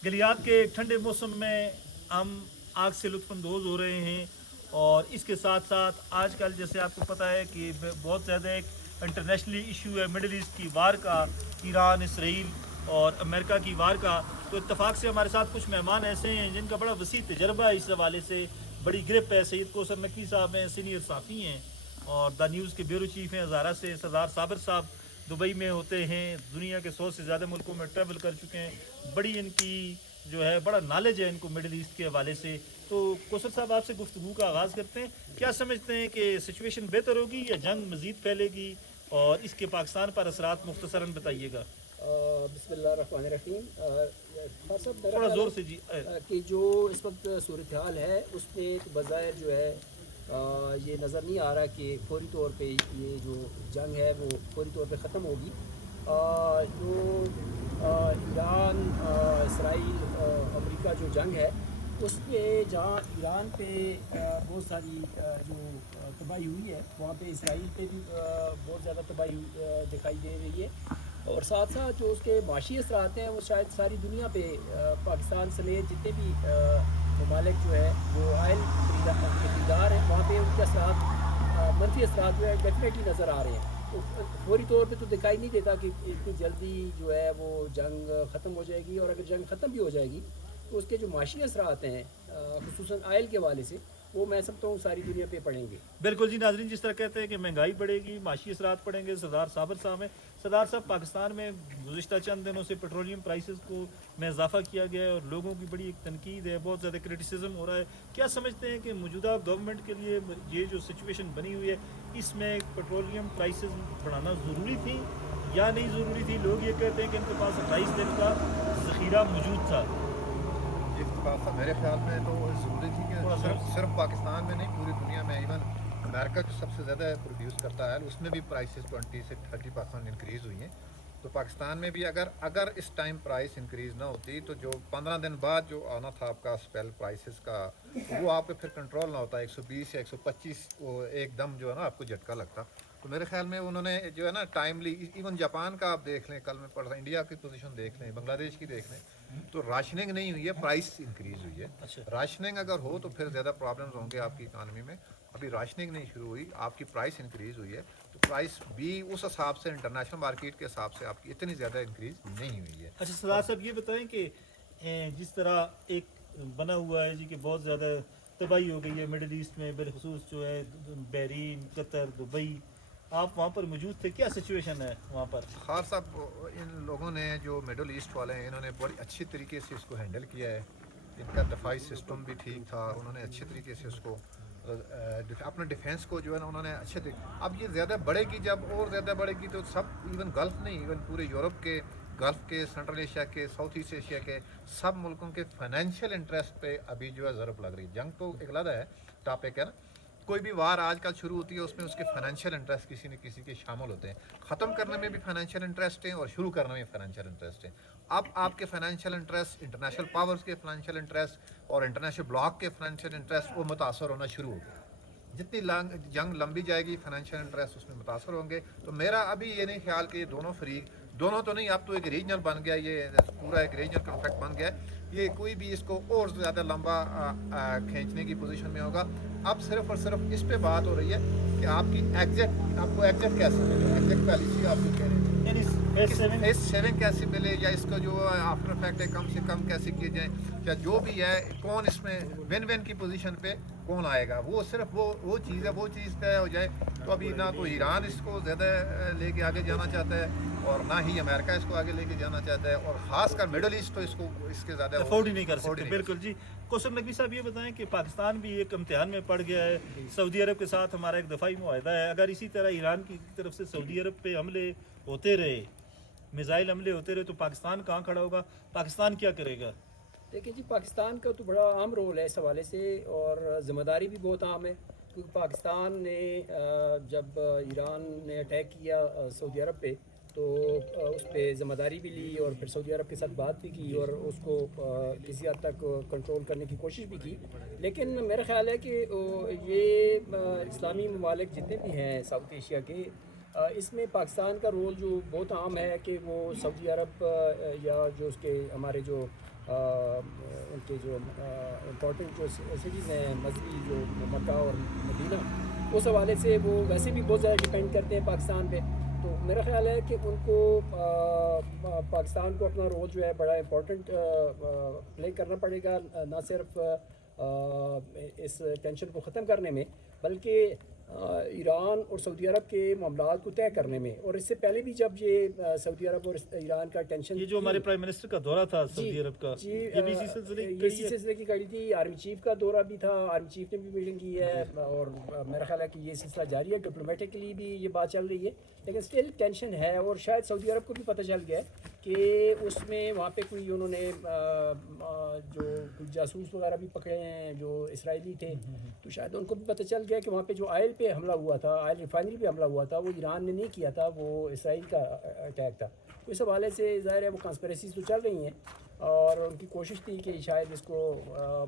गलियात के ठंडे मौसम में हम आग से लुत्फ़अंदोज़ हो रहे हैं, और इसके साथ साथ आजकल जैसे आपको पता है कि बहुत ज़्यादा एक इंटरनेशनली इशू है मिडल ईस्ट की वार का, ईरान इसराइल और अमेरिका की वार का। तो इत्तेफाक से हमारे साथ कुछ मेहमान ऐसे हैं जिनका बड़ा वसी तजर्बा है इस हवाले से, बड़ी ग्रिप है। सैयद कौसर नकवी साहब हैं, सीनियर साफ़ी हैं और द न्यूज़ के ब्यूरो चीफ़ हैं हज़ारा से। सरदार साबिर साहब दुबई में होते हैं, दुनिया के 100 से ज़्यादा मुल्कों में ट्रैवल कर चुके हैं, बड़ी इनकी जो है बड़ा नॉलेज है इनको मिडिल ईस्ट के हवाले से। तो कौसर साहब आपसे गुफ्तगू का आगाज़ करते हैं। क्या समझते हैं कि सिचुएशन बेहतर होगी या जंग मज़ीद फैलेगी, और इसके पाकिस्तान पर असरात मुख्तसरन बताइएगा। बिस्मिल्लाहिर्रहमानिर्रहीम। खान साहब, मेरा थोड़ा ख्याल ज़ोर है से जी। कि जो इस वक्त सूरत हाल है उसमें तो बज़ाहिर जो है ये नज़र नहीं आ रहा कि फौरी तौर पे ये जो जंग है वो फौरी तौर पे ख़त्म होगी। जो ईरान इसराइल अमेरिका जो जंग है उस पर जहाँ ईरान पे बहुत सारी जो तबाही हुई है, वहाँ पे इसराइल पे भी बहुत ज़्यादा तबाही दिखाई दे रही है। और साथ साथ जो उसके माशी असरात हैं वो शायद सारी दुनिया पे पाकिस्तान समेत जितने भी ममालिक जो है जो आयल खरीदार हैं वहाँ पे उनके असरात मनफी असरात जो है डेफिनेटली नज़र आ रहे हैं। तो फौरी तौर पे तो दिखाई नहीं देता कि इतनी जल्दी जो है वो जंग ख़त्म हो जाएगी, और अगर जंग ख़त्म भी हो जाएगी तो उसके जो माशी असरात हैं खुसूसन आयल के हवाले से वो मैं समझता हूँ सारी दुनिया पे पड़ेंगे। बिल्कुल जी नाजरीन, जिस तरह कहते हैं कि महंगाई बढ़ेगी, माशी असरात पड़ेंगे। सरदार साबर साहब हैं। सरदार साहब, पाकिस्तान में गुज़िश्ता चंद दिनों से पेट्रोलियम प्राइसेस को में इजाफा किया गया है और लोगों की बड़ी एक तनकीद है, बहुत ज़्यादा क्रिटिसिज्म हो रहा है। क्या समझते हैं कि मौजूदा गवर्नमेंट के लिए ये जो सिचुएशन बनी हुई है इसमें पेट्रोलियम प्राइसेस बढ़ाना ज़रूरी थी या नहीं ज़रूरी थी? लोग ये कहते हैं कि इनके पास 28 दिन का ज़ख़ीरा मौजूद था। ये बात मेरे ख्याल में तो ज़रूरी थी कि थोड़ा सिर्फ पाकिस्तान में नहीं, पूरी दुनिया में, इवन अमेरिका जो सबसे ज़्यादा प्रोड्यूस करता है उसमें भी प्राइसेस 20 से 30% इंक्रीज़ हुई हैं। तो पाकिस्तान में भी अगर इस टाइम प्राइस इंक्रीज़ ना होती तो जो 15 दिन बाद जो आना था आपका स्पेल प्राइसेस का, वो आपके फिर कंट्रोल ना होता, 120 या 125 वो एकदम जो है ना आपको झटका लगता। तो मेरे ख्याल में उन्होंने जो है ना टाइमली, इवन जापान का आप देख लें, कल मैं पढ़ रहा, इंडिया की पोजीशन देख लें, बांग्लादेश की देख लें, तो राशनिंग नहीं हुई है, प्राइस इंक्रीज़ हुई है। अच्छा। राशनिंग अगर हो तो फिर ज़्यादा प्रॉब्लम्स होंगे आपकी इकानमी में। अभी राशनिंग नहीं शुरू हुई, आपकी प्राइस इंक्रीज़ हुई है, तो प्राइस भी उस हिसाब से इंटरनेशनल मार्केट के हिसाब से आपकी इतनी ज़्यादा इंक्रीज़ नहीं हुई है। अच्छा सरदार साहब, ये बताएं कि जिस तरह एक बना हुआ है जी कि बहुत ज़्यादा तबाही हो गई है मिडिल ईस्ट में, बिलखसूस जो है बहरीन, कतर, दुबई, आप वहाँ पर मौजूद थे, क्या सिचुएशन है वहाँ पर? खार साहब, इन लोगों ने जो मिडल ईस्ट वाले हैं इन्होंने बड़ी अच्छी तरीके से इसको हैंडल किया है। इनका दफाई सिस्टम भी ठीक था, उन्होंने अच्छे तरीके से उसको अपने डिफेंस को जो है ना उन्होंने अच्छे तरीके। अब ये ज़्यादा बढ़ेगी, जब और ज़्यादा बढ़ेगी तो सब, इवन गल्फ़ नहीं, इवन पूरे यूरोप के, गल्फ़ के, सेंट्रल एशिया के, साउथ ईस्ट एशिया के सब मुल्कों के फाइनेंशियल इंटरेस्ट पे अभी जो है ज़रूरत लग रही है। जंग तो एक अलग है टॉपिक है ना, कोई भी वार आजकल शुरू होती है उसमें उसके फाइनेंशियल इंटरेस्ट किसी न किसी के शामिल होते हैं। ख़त्म करने में भी फाइनेंशियल इंटरेस्ट है और शुरू करने में फाइनेंशियल इंटरेस्ट है। अब आपके फाइनेंशियल इंटरेस्ट, इंटरनेशनल पावर्स के फाइनेंशियल इंटरेस्ट और इंटरनेशनल ब्लॉक के फाइनेंशियल इंटरेस्ट वो मुतासर होना शुरू हो गए। जितनी जंग लंबी जाएगी फाइनेंशियल इंटरेस्ट उसमें मुतासर होंगे। तो मेरा अभी ये नहीं ख्याल कि दोनों फरीक, दोनों तो नहीं, अब तो एक रीजनल बन गया, ये पूरा एक रीजनल कॉन्फ्लिक्ट बन गया। ये कोई भी इसको और ज़्यादा लंबा खींचने की पोजीशन में होगा। अब सिर्फ और सिर्फ इस पे बात हो रही है कि आपको एग्जैक्ट कैसे मिले, एग्जैक्ट पॉलिसी आप जो कह रहे हैं, यानी फेस सेविंग कैसे मिले, या इसका जो आफ्टर इफेक्ट है कम से कम कैसे किए जाए, या जो भी है कौन इसमें विन विन की पोजीशन पे कौन आएगा, वो सिर्फ वो चीज़ है, वो चीज़ तय हो जाए। तो अभी ना तो ईरान इसको ज़्यादा लेके आगे जाना चाहता है और ना ही अमेरिका इसको आगे लेके जाना चाहता है, और ख़ासकर मिडल ईस्ट तो इसको इसके ज़्यादा अफोर्ड ही नहीं कर सकते। बिल्कुल जी। कौसर नकवी साहब, ये बताएं कि पाकिस्तान भी एक इम्तिहान में पड़ गया है। सऊदी अरब के साथ हमारा एक दफ़ाई मुआहदा है, अगर इसी तरह ईरान की तरफ से सऊदी अरब पे हमले होते रहे, मिसाइल हमले होते रहे, तो पाकिस्तान कहाँ खड़ा होगा? पाकिस्तान क्या करेगा? देखिए जी, पाकिस्तान का तो बड़ा अहम रोल है इस हवाले से, और ज़िम्मेदारी भी बहुत अहम है, क्योंकि पाकिस्तान ने जब ईरान ने अटैक किया सऊदी अरब पे, तो उस पर ज़िम्मेदारी भी ली और फिर सऊदी अरब के साथ बात भी की और उसको किसी हद तक कंट्रोल करने की कोशिश भी की। लेकिन मेरा ख़्याल है कि ये इस्लामी ममालिक जितने भी हैं साउथ एशिया के, इसमें पाकिस्तान का रोल जो बहुत अहम है कि वो सऊदी अरब या जो उसके हमारे जो ان کے جو امپورٹنٹ جو سٹیز ہیں مذہبی جو مکہ اور مدینہ، اس حوالے سے وہ ویسے بھی بہت زیادہ ڈپینڈ کرتے ہیں پاکستان پہ. تو میرا خیال ہے کہ ان کو پاکستان کو اپنا رول جو ہے بڑا امپورٹنٹ پلے کرنا پڑے گا، نہ صرف اس ٹینشن کو ختم کرنے میں بلکہ ایران اور سعودی عرب کے معاملات کو طے کرنے میں. اور اس سے پہلے بھی جب یہ سعودی عرب اور ایران کا ٹینشن، یہ جو ہمارے پرائم منسٹر کا دورہ تھا سعودی عرب کا، یہ بھی اسی سلسلے کی کڑی تھی. آرمی چیف کا دورہ بھی تھا، آرمی چیف نے بھی میٹنگ کی ہے، اور میرا خیال ہے کہ یہ سلسلہ جاری ہے. ڈپلومیٹکلی بھی یہ بات چل رہی ہے، لیکن اسٹل ٹینشن ہے. اور شاید سعودی عرب کو بھی پتہ چل گیا ہے کہ اس میں وہاں پہ کوئی انہوں نے جو جاسوس وغیرہ بھی پکڑے ہیں جو اسرائیلی تھے، تو شاید ان کو بھی پتہ چل گیا کہ وہاں پہ جو آئل پہ حملہ ہوا تھا، آئل ریفائنری پہ حملہ ہوا تھا، وہ ایران نے نہیں کیا تھا، وہ اسرائیل کا اٹیک تھا. تو اس حوالے سے ظاہر ہے وہ کانسپریسیز تو چل رہی ہیں، اور ان کی کوشش تھی کہ شاید اس کو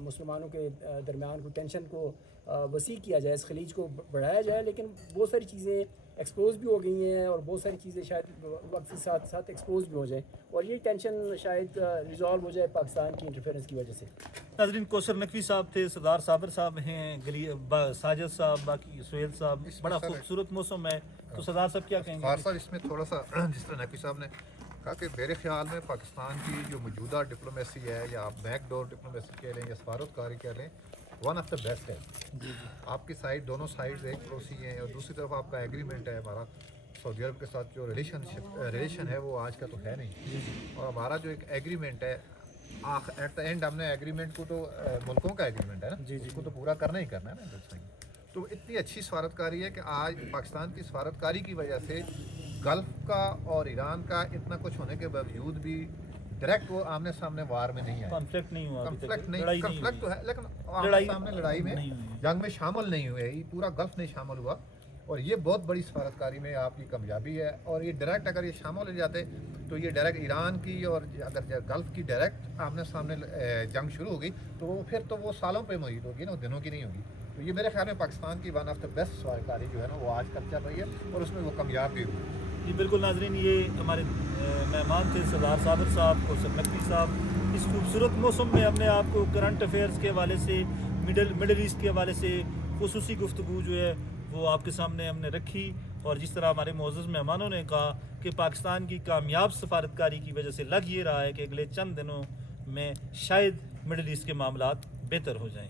مسلمانوں کے درمیان کو ٹینشن کو وسیع کیا جائے، اس خلیج کو بڑھایا جائے. لیکن بہت ساری چیزیں ایکسپوز بھی ہو گئی ہیں، اور بہت ساری چیزیں شاید وقت کے ساتھ ساتھ ایکسپوز بھی ہو جائیں، اور یہ ٹینشن شاید ریزالو ہو جائے پاکستان کی انٹرفیئرنس کی وجہ سے. ناظرین، کوثر نقوی صاحب تھے، سردار صابر صاحب ہیں، ساجد صاحب، باقی سہیل صاحب. بڑا خوبصورت موسم ہے، تو سردار صاحب کیا کہیں گے؟ خار صاحب اس میں تھوڑا سا جس طرح نقوی صاحب نے کہا کہ میرے خیال میں پاکستان کی جو موجودہ ڈپلومیسی ہے، یا آپ بیک ڈور ڈپلومیسی کہہ لیں یا سفارتکاری کہہ لیں، ون آف دا بیسٹ ہے. آپ کی سائڈ دونوں سائڈ ایک پڑوسی ہیں، اور دوسری طرف آپ کا ایگریمنٹ ہے ہمارا سعودی عرب کے ساتھ، جو ریلیشن ہے وہ آج کا تو ہے نہیں. اور ہمارا جو ایک ایگریمنٹ ہے ایٹ دا اینڈ، ہم نے ایگریمنٹ کو تو ملکوں کا ایگریمنٹ ہے نا، اس کو تو پورا کرنا ہی کرنا ہے نا. تو اتنی اچھی سفارتکاری ہے کہ آج پاکستان کی سفارتکاری کی وجہ سے گلف کا اور ایران کا اتنا کچھ ہونے کے باوجود بھی ڈائریکٹ وہ آمنے سامنے وار میں نہیں آئے. کانفلکٹ نہیں ہوا، کنفلکٹ تو ہے لیکن آمنے سامنے لڑائی میں جنگ میں شامل نہیں ہوئے، یہ پورا گلف نہیں شامل ہوا. اور یہ بہت بڑی سفارتکاری میں آپ کی کامیابی ہے. اور یہ ڈائریکٹ اگر یہ شامل ہو جاتے تو یہ ڈائریکٹ ایران کی اور اگر گلف کی ڈائریکٹ آمنے سامنے جنگ شروع ہوگی تو وہ پھر تو وہ سالوں پہ محیط ہوگی نا، دنوں کی نہیں ہوگی. تو یہ میرے خیال میں پاکستان کی ون آف دا بیسٹ سفارتکاری جو ہے نا وہ آج کل چل رہی ہے، اور اس میں وہ کامیاب بھی ہوئی. جی بالکل. ناظرین، یہ ہمارے مہمان تھے سردار صابر صاحب، کوثر نقوی صاحب. اس خوبصورت موسم میں ہم نے آپ کو کرنٹ افیئرز کے حوالے سے، مڈل ایسٹ کے حوالے سے خصوصی گفتگو جو ہے وہ آپ کے سامنے ہم نے رکھی. اور جس طرح ہمارے معزز مہمانوں نے کہا کہ پاکستان کی کامیاب سفارتکاری کی وجہ سے لگ یہ رہا ہے کہ اگلے چند دنوں میں شاید مڈل ایسٹ کے معاملات بہتر ہو جائیں.